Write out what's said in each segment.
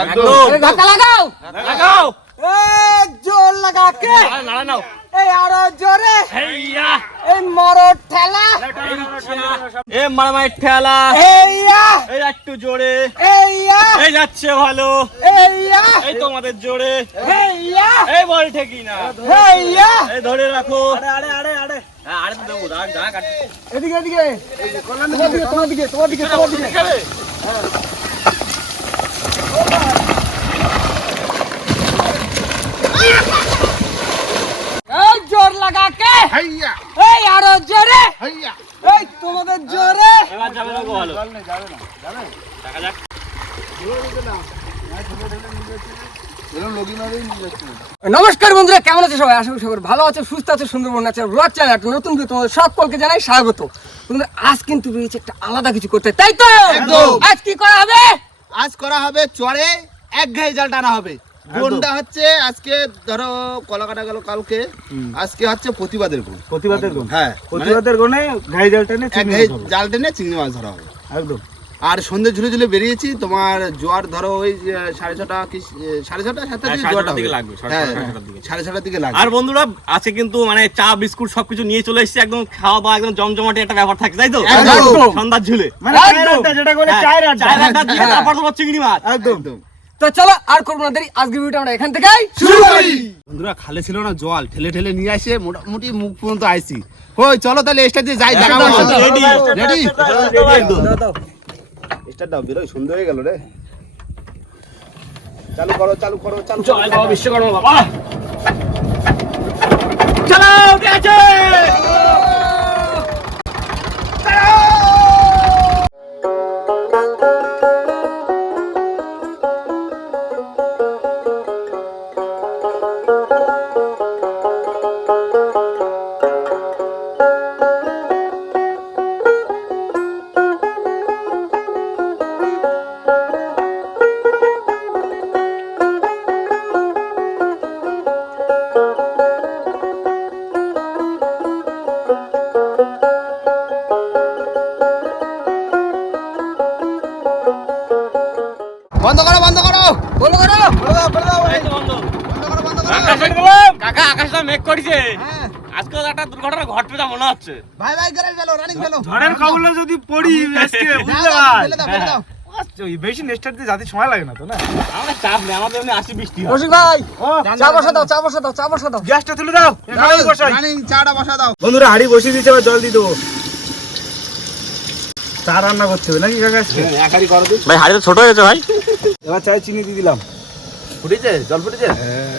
একদম। ধাক্কা লাগাও। লাগাও। এ জোর লাগা কে নাড়া নাও এই আরও জোরে। হেইয়া। এই মরো ঠেলা। এ মারামারি ঠেলা। এইয়া এই একটু জোরে। এইয়া এই যাচ্ছে ভালো। এই তোমাদের জোরে। এইয়া এই বল ঠেকি না। এই ধরে রাখো। আরে আরে আরে হ্যাঁ, আরে তো দেবো দাগ দাগ এদিকে এদিকে। তোমার দিকে তোমার দিকে তোমার দিকে। তোমার দিকে খাবে এই জোর লাগা কে হাইয়া এই আরও জোরে। হাইয়া এই তোমাদের জোরে। এবার যাবে না গো ভালো নমস্কার বন্ধুরা কেমন আছে সবাই? আশা করি ভালো আছে সুস্থ আছে সুন্দরবন আছে। ব্লগ চ্যানেল একটা নতুন ভিডিও তোমাদের সকলকে জানাই স্বাগত। বন্ধুরা আজ কিন্তু রয়েছে একটা আলাদা কিছু করতে। তাই তো? আজ কি করা হবে? আজ করা হবে চড়ে এক ঘাই জাল টানা হবে। গুণটা হচ্ছে? আজকে ধরো কলা কাটা গেল কালকে। আজকে হচ্ছে প্রতিবাদের গুণ। প্রতিবাদের গুণ। হ্যাঁ প্রতিবাদের গুণে ঘাই জাল টেনে জাল টেনে চিংড়ি মাছ ধরা হবে। একদম। আর সন্ধ্যে ঝুলে ঝুলে বেরিয়েছি তোমার জোয়ার ধরো ওই সাড়ে ছটা কি সাড়ে ছটা সাতটার হ্যাঁ, জোয়ারটা ছটার দিকে লাগবে, সাড়ে হ্যাঁ ছটা, সাড়ে ছটার দিকে। লাগবে। আর বন্ধুরা আছে কিন্তু মানে চা বিস্কুট সবকিছু নিয়ে চলে এসেছে একদম খাওয়া দাওয়া একদম জমজমাটে একটা ব্যাপার থাকে তাই তো। সন্ধ্যার ঝুলে। মানে চায়ের আড্ডা যেটা করে হ্যাঁ, চায়ের আড্ডা। চায়ের আড্ডা তারপর তোমার চিংড়ি মাছ। একদম। একদম। তো চলো আর করব না দেরি। আজকের ভিডিওটা আমরা এখান থেকেই শুরু করি। বন্ধুরা খালে ছিল না জল। ঠেলে ঠেলে নিয়ে আসে মোটামুটি মুখ পর্যন্ত আইছি কই চলো তাহলে স্টার দিয়ে যাই দেখা Ready? রেডি একদম। দাও দাও স্টার দাও বেরোয় সুন্দর হয়ে গেল রে। চালু করো চালু করো চালু করো। জয় বাবা বিশ্বকর্মা বাবা। চলো উঠে আছে! করেছে। হ্যাঁ। আজকে একটা দুর্ঘটনা ঘটবে মনে হচ্ছে। ভাই ভাই ফেলো রানিং ফেলো। কবলে যদি পড়ি আজকে বুঝতে দাও, দাও, পার দাও। ওই বেশি নেস্টার দিয়ে যাতে সময় লাগে না তো না? আমাদের চাপ নেই আমাদের এমনি আসি বৃষ্টি হয়। রসিক ভাই চা বসা দাও চা বসা দাও চা বসা দাও। গ্যাসটা তুলে দাও রানিং চাটা বসা দাও। বন্ধুরা হাড়ি বসিয়ে দিচ্ছে এবার জল দিয়ে দেবো। চা রান্না করতে হবে নাকি কাকা আজকে? একারি করো ভাই হাড়ি তো ছোট হয়েছে ভাই। এবার চায়ে চিনি দিয়ে দিলাম। ফুটেছে? জল ফুটেছে? চিনি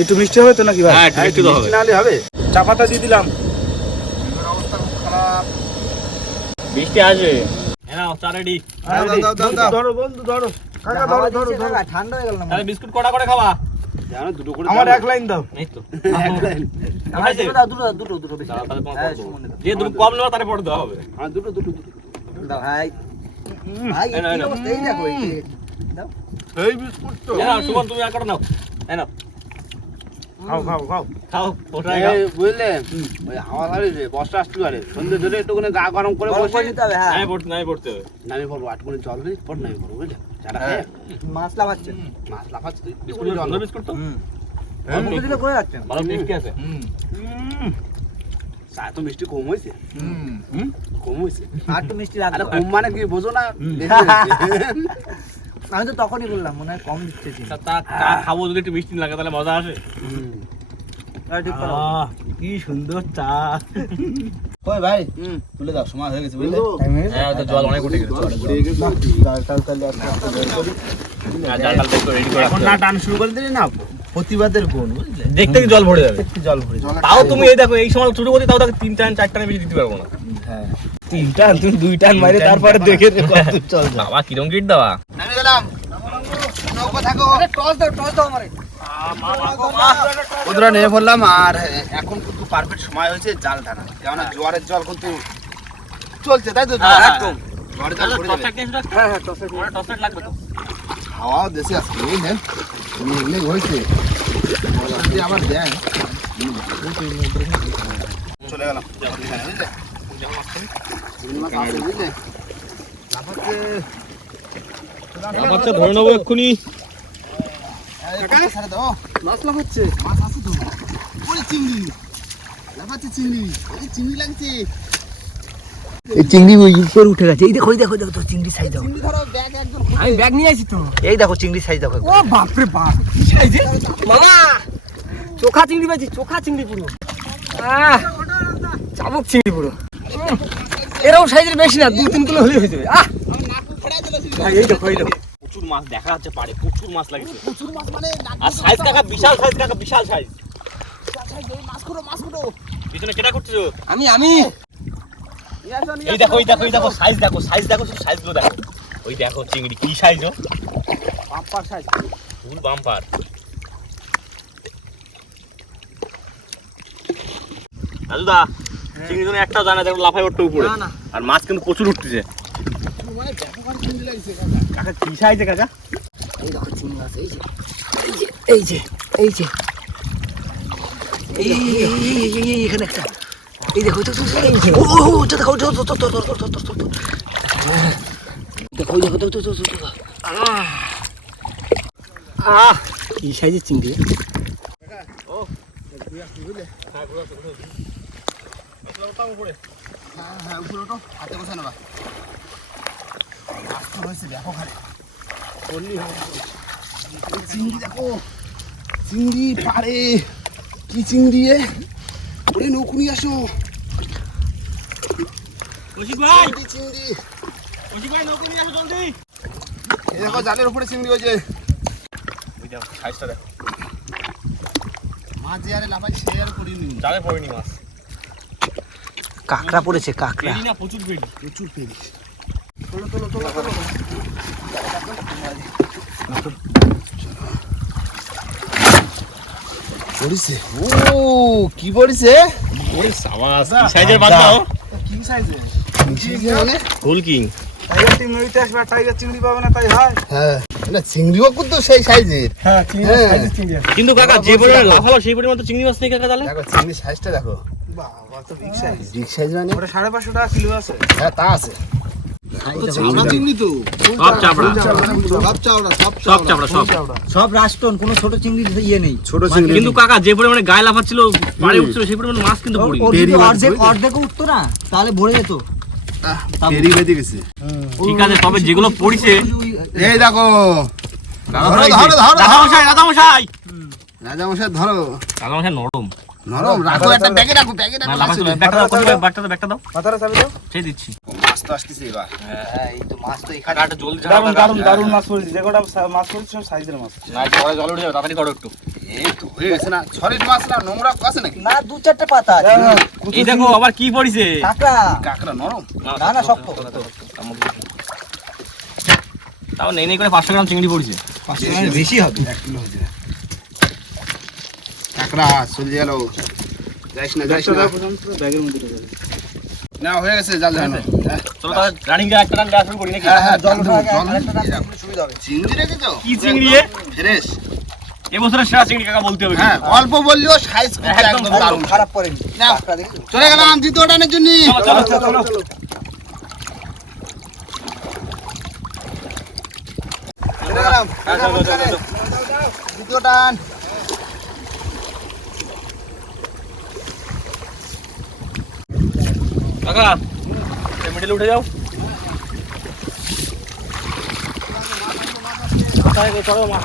একটু মিষ্টি হবে তো নাকি ভাই? হ্যাঁ, একটু মিষ্টি হবে। না হলে হবে। চা পাতা দিয়ে দিলাম। অবস্থা খুব খারাপ বৃষ্টি আসবে। হ্যাঁ চা রেডি দাও, দাও, দাও, দাও, দাও। ধরো বন্ধু ধরো। কাকা ধরো ধরো ধরো। ঠান্ডা হয়ে গেল না তাহলে বিস্কুট কটা করে খাওয়া জানো দুটো করে আমার এক লাইন দাও। এই তো। এক লাইন। আমার দুটো দাও দুটো দুটো দুটো বেশি। হ্যাঁ, দাও। যে দুটো কম নেওয়া তারে দেওয়া হবে। হ্যাঁ দুটো দুটো দুটো দাও ভাই। ভাই এই। অবস্থা? এই দেখো এই যে। এই বিস্কুট তো সুমন তুমি আর কটা নাও। এই নাও। খাও খাও খাও। খাও ওটাই বুঝলে? ওই হাওয়া ধরে যে বর্ষা আসতে পারে। সন্ধ্যে ধরে একটুখানি গা গরম করে বসে। নিতে হবে হ্যাঁ। পড়তে নাই পড়তে হবে। নামি পড়ব আটকুনি জল দিই পর নামি পড়ব বুঝলে? চাটা খেয়ে। মাছ লাগাচ্ছে মাছ লাফাচ্ছে তুই বিস্কুট জল বিস্কুট তো? অল্প দিলে করে যাচ্ছেন ভালো টেস্টি আছে। চা তো মিষ্টি কম হয়েছে। কম হয়েছে। আর একটু মিষ্টি আরে লাগবে কম মানে কি বোঝো না। আমি তো তখনই বললাম মনে হয় কম দিচ্ছে তা তা খাব যদি একটু মিষ্টি লাগে তাহলে মজা আসে। কি সুন্দর চা। কই ভাই তুলে দাও সময় হয়ে গেছে বুঝলে? হ্যাঁ তো জল অনেক উঠে গেছে ঘুরিয়ে টাল একটু এখন না টান শুরু করে দিলি না প্রতিবাদের গুণ বুঝলে? দেখতে জল ভরে যাবে? জল ভরে যাবে। তাও তুমি এই দেখো এই সময় শুরু করতে তাও তাকে তিন টান চার টানে বেশি দিতে পারব না। তিন টান তুমি দুই টান মারে তারপরে দেখে চল বাবা কিরম গিট দেওয়া নামে গেলাম। নৌকো থাকো। আরে টস দাও টস দাও আমারে। বন্ধুরা নেমে পড়লাম আর এখন কিন্তু পারফেক্ট সময় হয়েছে জাল টানা কেননা জোয়ারের জল কিন্তু চলছে তাই তো? হ্যাঁ, একদম। হ্যাঁ হ্যাঁ লাগবে তো। হাওয়াও দেশে আসছে বুঝলেন এগুলো হয়েছে। আবার দেন। চলে গেলাম। চিংড়ি মাছ লাফাচ্ছে ধরে নেব এক্ষুনি। মাছ লাভ মাছ আছে তো চিংড়ি লাফাচ্ছে চিংড়ি চিংড়ি লাগছে এই চিংড়ি উপরে উঠে গেছে। এই দেখো এই দেখো দেখো তো চিংড়ি সাইজ দেখো। আমি ব্যাগ নিয়ে আসি তো। এই দেখো চিংড়ি সাইজ দেখো। ও বাপরে বাপ কি সাইজে মামা চোখা চিংড়ি পাইছি চোখা চিংড়ি পুরো। আহ চাবুক চিংড়ি পুরো। এরকম সাইজের বেশি না দু তিন কিলো হলে হয়ে যাবে। আহ! এই দেখো এই দেখো প্রচুর মাছ দেখা যাচ্ছে পারে প্রচুর মাছ লাগছে। প্রচুর মাছ মানে আর সাইজ কাকা বিশাল সাইজ কাকা বিশাল সাইজ মাছ করো মাছ করো পিছনে কেটা করছ আমি আমি। এই দেখো এই দেখো এই দেখো সাইজ দেখো সাইজ দেখো শুধু সাইজগুলো দেখো। ওই দেখো চিংড়ি কি সাইজ ও? Bumper size full bumper. দাদুদা চিংড়ি জন্য একটাও জানা দেখো লাফাই উঠতে উপরে। আর মাছ কিন্তু প্রচুর উঠতেছে মানে চিংড়ি কাকা কাকা কি সাইজে কাকা এই দেখো চিংড়ি মাছ এই যে এই যে এই যে এই এখানে একটা এই দেখো তো ও ও ও ওটা দেখো ওটা তো তো তো তো তো তো তো দেখো দেখো তো তো তো তো আহ কি সাইজের চিংড়ি হ্যাঁ হ্যাঁ উপরে ওঠো হাতে বসে নেবা। মাছ তো রয়েছে দেখো খালে চিংড়ি দেখো চিংড়ি পারে কি চিংড়ি এ? ওরে নৌকুনি আসো। কৌশিক ভাই! চিংড়ি। কৌশিক ভাই নৌকো নিয়ে আসো জলদি। এই দেখো জালের উপরে চিংড়ি হয়েছে। ওই দেখো সাইজটা দেখো। মাছ যে আরে লাফাই সে আর করিনি জালে পড়েনি মাছ। কাকড়া পড়েছে কাকড়া। প্রচুর বেরি প্রচুর পড়িছে? ও কি পড়িছে? ওরে সাবাস কি সাইজের মাছ দাও কি সাইজে মানে? গোল কিং। টাইগার টিম নদীতে আসবে টাইগার চিংড়ি পাবে না তাই হয়। হ্যাঁ। না চিংড়িও কিন্তু সেই সাইজের। হ্যাঁ চিংড়ি হ্যাঁ। কিন্তু কাকা যে পরিমাণে লাফালো সেই পরিমাণ তো চিংড়ি মাছ নেই কাকা তাহলে? দেখো চিংড়ি সাইজটা দেখো। বিগ সাইজ মানে? ওটা সাড়ে পাঁচশো টাকা কিলো আছে। হ্যাঁ তা আছে। চামড়া চিংড়ি তো? সব চাপড়া সব চাওড়া সব সব চাপড়া সব সব রাষ্ট্রন কোনো ছোট চিংড়ি ইয়ে নেই। ছোট কিন্তু কাকা যে পরিমাণে গায়ে লাফাচ্ছিল পাড়ে উঠছিল সেই পরিমাণে মাছ কিন্তু পড়ি। ওর যদি পেরি মাছ অর্ধেক উঠতো না তাহলে ভরে যেত। পেরি বেঁধে গেছে। ঠিক আছে তবে যেগুলো পড়িছে এই দেখো। ধরো ধরো ধরো দাদা মশাই দাদা মশাই রাজা মশাই ধরো। দাদা মশাই নরম। নরম রাখো একটা ব্যাগে রাখো ব্যাগে রাখো ব্যাগটা দাও ব্যাগটা দাও ব্যাগটা দাও। মাথাটা চাবি দাও? সেই দিচ্ছি। মাছ তো আসতেছে এবার। হ্যাঁ এই তো মাছ তো এখানে কাকাটা জলদি দারুণ দারুণ দারুণ মাছ পড়েছে। যে কটা মাছ পড়েছে সব সাইজের মাছ। না জলে জল উঠে যাবে তাড়াতাড়ি করো একটু। এই তো হয়ে গেছে না। ছড়ির মাছ না নোংরা আছে নাকি? না দু চারটে পাতা আছে। এই দেখো আবার কি পড়িছে? কাকড়া। কাঁকড়া নরম? না না শক্ত। তাও নেই নেই করে পাঁচশো গ্রাম চিংড়ি পড়িছে। বেশি হবে এক কিলো হয়েছে কাঁকড়া চলে গেল যাইস না যাইস না। ব্যাগের মধ্যে না হয়ে গেছে জাল জানো হ্যাঁ। চলো তাহলে রানিং দিয়ে একটা রান শুরু করি নাকি? হ্যাঁ হ্যাঁ জল জল সুবিধা হবে। চিংড়ি রেখেছো কি চিংড়ি এ? ফ্রেশ। এবছরের সেরা চিংড়ি কাকা বলতে হবে হ্যাঁ অল্প বললেও সাইজ একদম দারুণ। খারাপ করেনি। নাও। চলে গেলাম দ্বিতীয় টানের জন্য। চলো চলো চলো চলে। গেলাম। হ্যাঁ। দ্বিতীয় টান কাকা মিডিলে উঠে যাও। চলো মাছ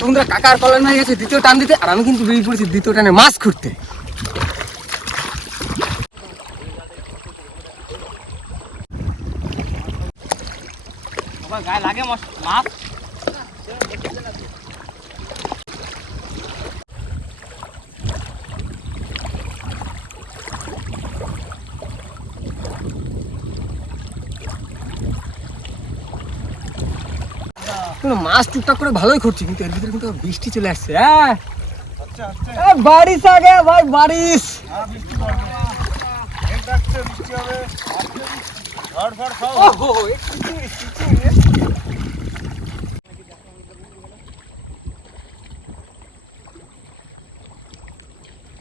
তোমরা কাকার কলেন হয়ে গেছে দ্বিতীয় টান দিতে আর আমি কিন্তু বেরিয়ে পড়েছি দ্বিতীয় টানে মাছ খুঁড়তে। গায়ে লাগে মাছ মাছ। কিন্তু মাছ টুকটাক করে ভালোই করছি কিন্তু এর ভিতরে কিন্তু বৃষ্টি চলে আসছে হ্যাঁ এ, বারিশ আগে ভাই বারিশ। ওহো, এ কি চিংড়ি, কি চিংড়ি রে?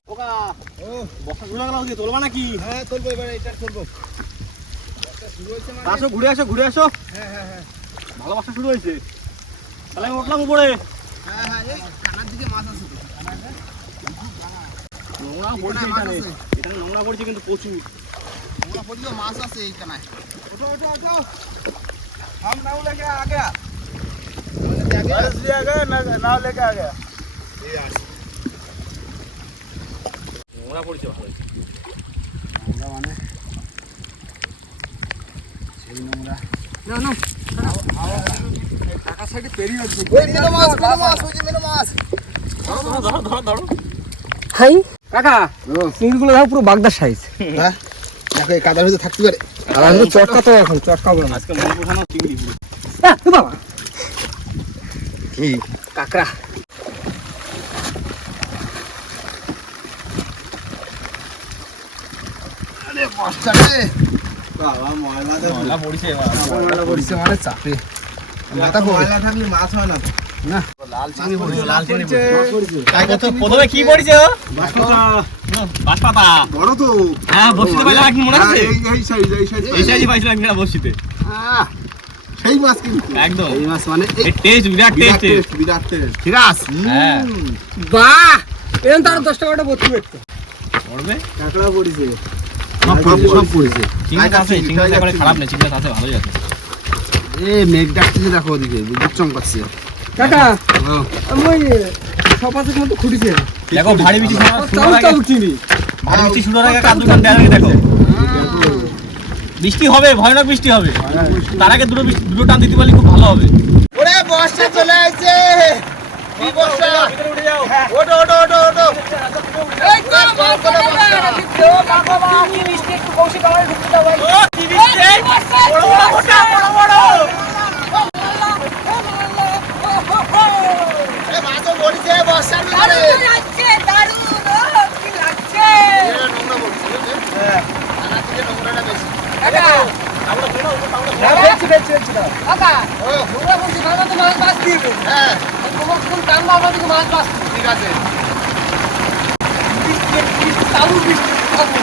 খোকা বক্সা ঘুরে গেল ওদিকে তোলবা নাকি হ্যাঁ তুলবো এবারে এটা তুলবো আসো ঘুরে আসো ঘুরে আসো হ্যাঁ হ্যাঁ হ্যাঁ ভালো বক্সা শুরু হয়েছে তাহলে আমি উঠলাম উপরে হ্যাঁ হ্যাঁ এই কানার দিকে মাছ আছে তো নোংরা পড়ছে মাছ এখানে আছে। এখানে নোংরা পড়ছে কিন্তু প্রচুর আমরা পড়লেও মাছ আছে এই কানায় ওঠো ওঠো ওঠো हम नाव लेके आ गया बरस भी आ गया नाव लेके आ गया মোড়া পড়েছে ভালো মানে? চিংড়িগুলো দেখো পুরো বাগদা সাইজ হ্যাঁ? কাদার ভিতরে থাকতে পারে। কাদার চটকা তো এখন চটকা বলে আজকাল মুরগি খানো চিংড়ি বাবা। কি? কাকড়া। কি পড়ছে ও? বড় তো। হ্যাঁ বসিতে পাইলে কি মনে আছে? এই এই সাইজ এই সাইজ এই সাইজই পাইছিলাম কিনা বসিতে আহ, সেই মাছ কিন্তু। একদম। এই মাছ মানে টেস্ট বিরাট টেস্ট বিরাট টেস্ট হ্যাঁ। বাহ! এরকম তার দশ টাকাটা ভর্তি করতে পড়বে? কাঁকড়া পড়িছে। সব পড়বে। চিংড়ি আছে চিংড়ি করে খারাপ নেই চিংড়ি আছে ভালোই আছে। এ মেঘ ডাকতেছে দেখো ওদিকে বিদ্যুৎ চমকাচ্ছে কাকা হ্যাঁ। ওই সপাসের মতো খুঁড়িছে। দেখো ভারী বৃষ্টি চিংড়ি ভারী আগে দোকান দেখো। বৃষ্টি হবে ভয়ানক বৃষ্টি হবে। তার আগে দুটো দুটো টান দিতে পারলে খুব ভালো হবে। ওরে বর্ষা চলে আসছে বর্ষা? ওটো ওটো ওটো ওটো এই তো মাছ ধরে না, দিও বাবা বাবা কি মিষ্টি একটু কৌশিক আমার ঢুকতে দাও ভাই বড় বড় গোটা, বড় বড়। এ মাছও পড়িছে বর্ষার ভিতরে এরা নোংরা পড়ছে বুঝলে? হ্যাঁ কানার থেকে নোংরাটা বেশি বেচছি বেচছি বেচছি দাও ও তোমরা বলছি ভালো তো মাছ বাস দিয়ে দেবে হ্যাঁ তোমার কোন টান মারবা দিকে মাছ বাস ঠিক আছে চালু বৃষ্টি চালু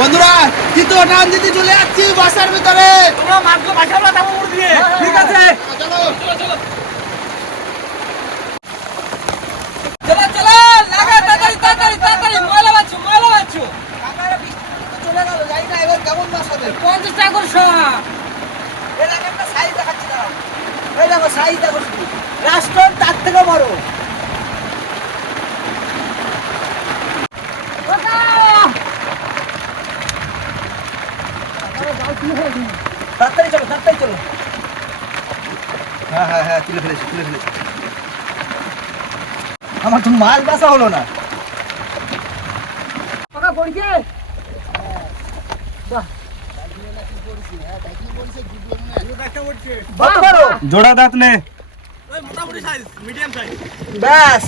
বন্ধুরা কিন্তু টান দিতে চলে যাচ্ছি বাসার ভিতরে। তোমরা দিয়ে। ঠিক আছে? চলো চলো চলো। লাগা তাড়াতাড়ি তাড়াতাড়ি তাড়াতাড়ি ময়লা বাচ্চু ময়লা বাচ্চু কাকারা চলে গেল জানি না এবার কেমন মাছ হবে। পঞ্চাশ টাকা করে শোয়া এই দেখো একটা সাইজ দেখাচ্ছি দাঁড়াও। এই দেখো সাইজ দেখো শুধু। রাষ্ট্র তার থেকে বড়। তাড়াতাড়ি চলো তাড়াতাড়ি চলো। হ্যাঁ হ্যাঁ হ্যাঁ তুলে ফেলেছি তুলে ফেলেছি। আমার তো মাছ বাসা হলো না। টাকা পড়ছে? কত বড় জোড়া দাঁত নে। সাইজ মিডিয়াম সাইজ ব্যাস।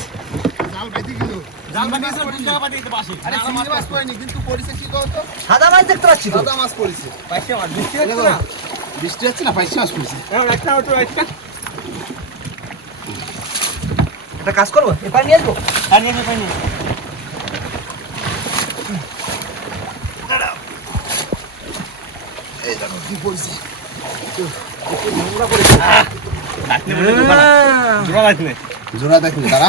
সাদা মাছ দেখতে পাচ্ছি সাদা মাছ পড়েছে। বৃষ্টি না? বৃষ্টি হচ্ছে না মাছ পড়েছে। একটা কাজ করব এবার নিয়ে আসব? আর নিয়ে পাই নিয়ে এই দেখো কি পড়েছে? নে জোড়া নে জোড়া দেখুন দাঁড়া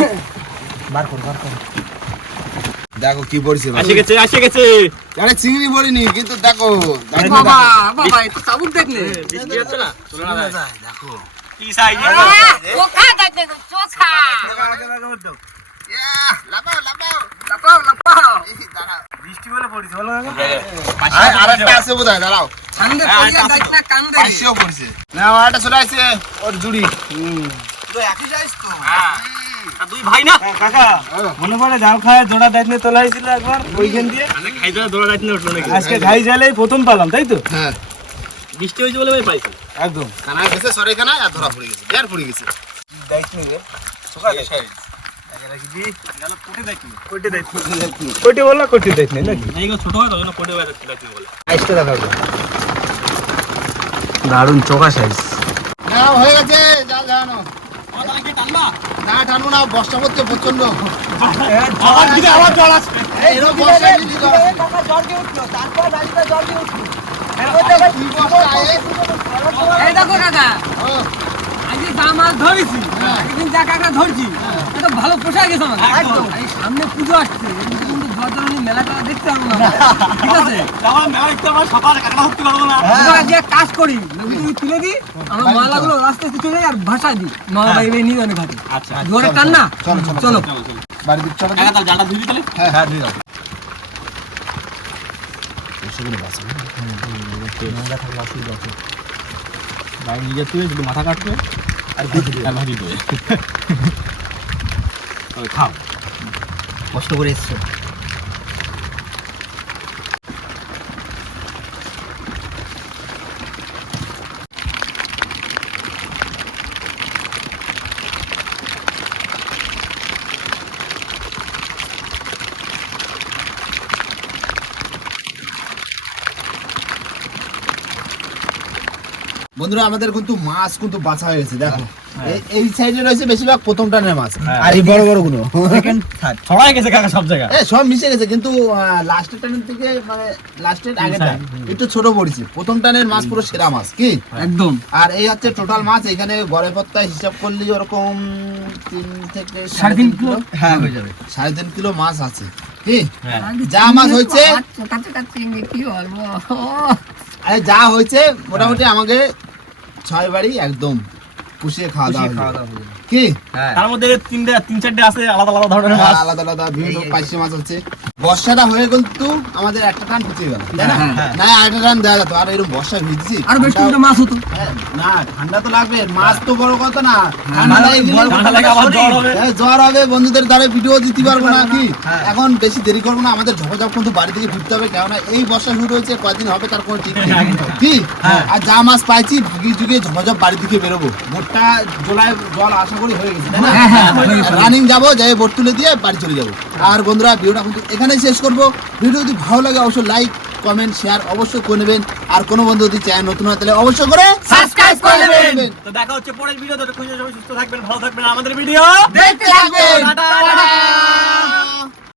বার কর বার কর। দেখো কি পড়ছে আসে গেছে আসে গেছে। আরে চিংড়ি পড়িনি কিন্তু দেখো দেখো, বাবা বাবা একটু চাবুক দেখলে বৃষ্টি হচ্ছে না? তুলে না যায়। দেখো। কি সাইজ চোখা দেখতে তো চোখা। বৃষ্টি বলে পড়ছে বলো আর আরেকটা আছে বোধহয় দাঁড়াও। সামনে হ্যাঁ, পড়িয়া দেখ না কান দে পাইছেও পড়ছে। না আরেকটা চলে আসছে ওর জুড়ি। পুরো একই সাইজ তো। দুই ভাই না? কাকা মনে পড়ে জাল খায় তোলা হয়েছিল একবার ওইখান দিয়ে। খাই দৌড়া দাঁত নিয়ে উঠল নাকি? আজকে ঘাই জালেই প্রথম পালাম তাই তো? হ্যাঁ। বৃষ্টি হয়েছে বলে ভাই পাইছি। একদম। কানায় গেছে সরে কানায় আর ধরা পড়ে গেছে পড়ে গেছে। কোটি বললা কোটি নাকি? ছোট হয় বলে। দেখাবো দারুণ চোখা সাইজ না হয়ে গেছে জাল ঝাড়ানো। টানবা? না বর্ষা প্রচণ্ড দিকে আবার জল ধরেছি ভালো পোশাক গেছে আমার একদম। সামনে পুজো আসছে। এদিকে কিন্তু ঝড় মেলাটা দেখতে পারব না। ঠিক আছে? আমার মেলা দেখতে আমার সকালে কাটা ধরতে পারব না। এবার কাজ করি। তুমি তুলে দিই আমার মালাগুলো রাস্তা আস্তে চলে আর ভাষা দিই। মা ভাই ভাই নিয়ে অনেক ঘাটে। আচ্ছা জোরে টান না? চলো, চলো, চলো। চলো। চলো বাড়ি দিক চলো। কাকা তাহলে জানটা ধুবি তাহলে? হ্যাঁ হ্যাঁ দিয়ে দাও ভাই নিজে তুলে যদি মাথা কাটবে আর আর ভাজি দেবে। খাও। কষ্ট করে এসছো। বন্ধুরা আমাদের কিন্তু মাছ কিন্তু বাছা হয়ে গেছে দেখো। এই- এই সাইডে রয়েছে বেশিরভাগ প্রথম টানের মাছ। হ্যাঁ। আর এই বড় বড়গুলো ছড়াই গেছে কাকা সব জায়গায়? সব মিশে গেছে কিন্তু লাস্টের টানের থেকে মানে লাস্টের আগেটা একটু ছোট পড়েছে। প্রথম টানের মাছ পুরো সেরা মাছ কি? একদম। আর এই হচ্ছে টোটাল মাছ এখানে গড়ে পত্তায় হিসাব করলে ওরকম তিন থেকে সাড়ে তিন কিলো? হ্যাঁ হয়ে যাবে। সাড়ে তিন কিলো মাছ আছে কি? হ্যাঁ। যা মাছ হয়েছে আরে যা হয়েছে মোটামুটি আমাকে ছয় বাড়ি একদম পুষিয়ে খাওয়া দাওয়া খাওয়া দাওয়া কি? হ্যাঁ। তার মধ্যে তিনটে তিন চারটে আছে আলাদা আলাদা ধরনের হ্যাঁ, মাছ। আলাদা আলাদা বিভিন্ন পাইসি মাছ হচ্ছে। বর্ষাটা হয়ে কিন্তু আমাদের একটা টান পিছিয়ে গেল তাই না? হ্যাঁ। না টান দেওয়া যেত আর এরকম বর্ষা ভিজছি। আর বেশ মাছ হতো। না ঠান্ডা তো লাগবে মাছ তো বড় কথা না। জ্বর হবে। জ্বর হবে বন্ধুদের দ্বারা ভিডিও দিতে পারব না কি। এখন বেশি দেরি করব না আমাদের ঝপঝপ কিন্তু বাড়ি থেকে ফিরতে হবে কেননা এই বর্ষা শুরু হয়েছে কয়দিন হবে তার কোনো ঠিক নেই। কি? আর যা মাছ পাইছি ভাগিয়ে যুগে ঝপঝপ বাড়ি থেকে বেরোবো। বোটটা জোলায় জল আশা হয়ে হ্যাঁ। রানিং যাব যাই বোট তুলে দিয়ে বাড়ি চলে যাব। আর বন্ধুরা ভিডিওটা কিন্তু এখানেই শেষ করব। ভিডিও যদি ভালো লাগে অবশ্যই লাইক কমেন্ট শেয়ার অবশ্যই করে নেবেন। আর কোনো বন্ধু যদি চায় নতুন হয় তাহলে অবশ্যই করে সাবস্ক্রাইব করে নেবেন। তো দেখা হচ্ছে পরের ভিডিও ততক্ষণ সবাই সুস্থ থাকবেন ভালো থাকবেন। আমাদের ভিডিও দেখতে থাকবেন। টাটা।